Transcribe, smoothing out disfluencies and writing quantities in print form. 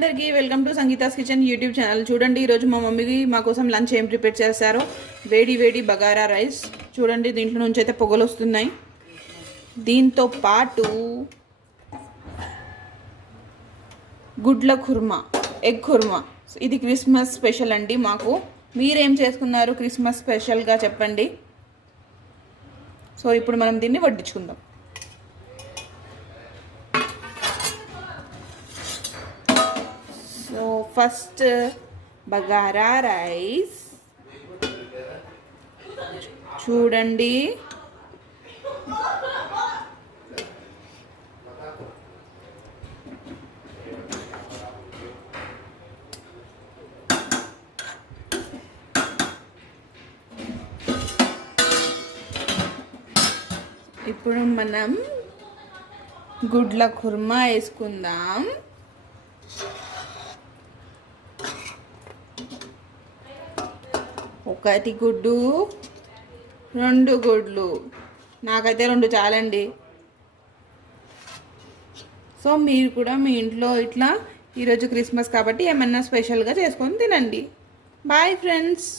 అందరికీ welcome to Sangeeta's kitchen YouTube channel. చూడండి, ఈరోజు మా మమ్మీ మా కోసం లంచ్ ఏం ప్రిపేర్ చేశారో. వేడి వేడి బగారా రైస్. చూడండి, దీంట్లో నుంచి అయితే పొగలు వస్తున్నాయి. దీంతో పాటు గుడ్ల కుర్మా, ఎగ్ కుర్మా. ఇది క్రిస్మస్ స్పెషల్ అండి మాకు. మీరేం చేసుకున్నారు క్రిస్మస్ స్పెషల్గా చెప్పండి. సో ఇప్పుడు మనం దీన్ని వడ్డించుకుందాం. సో ఫస్ట్ బగారా రైస్ చూడండి. ఇప్పుడు మనం గుడ్ల కుర్మా వేసుకుందాం. ఒకటి గుడ్డు, 2 గుడ్లు. నాకైతే 2 చాలండి. సో మీరు కూడా మీ ఇంట్లో ఇట్లా ఈరోజు క్రిస్మస్ కాబట్టి ఏమన్నా స్పెషల్గా చేసుకొని తినండి. Bye friends.